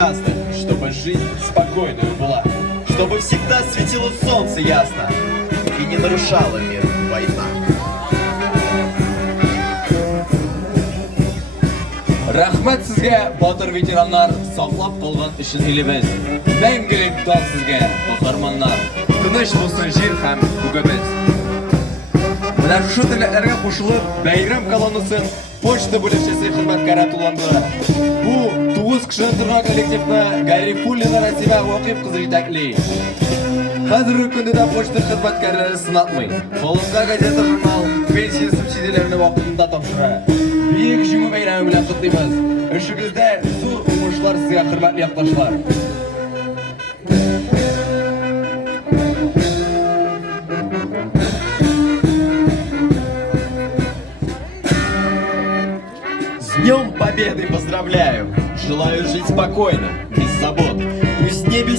Ясно, чтобы жизнь спокойной была, чтобы всегда светило солнце ясно и не нарушала мир война. Рахмет сезгә, батыр ветераннар, саклап калган өчен илебез. Мәңгелек дан сезгә, каһарманнар. Тыныч булсын җир һәм күгебез. Менә шушы теләкләргә кушылып, бәйрәм колоннасын почта бүлекчәсе хезмәткәре тулланды. Бу 9 кешедән торган коллективны Гарифуллина Расима Вакыйф кызы җитәкли. Хәзерге көндә дә почта хезмәткәрләре сынатмый. Халыкка газета, журнал, пенсия субсидияләрне вакытында тапшыра. Бөек җиңү бәйрәме белән котлыйбыз. Эшегездә зур уңышлар сезгә, хөрмәтле якташлар. С Днем Победы поздравляю! Желаю жить спокойно, без забот. Пусть в небе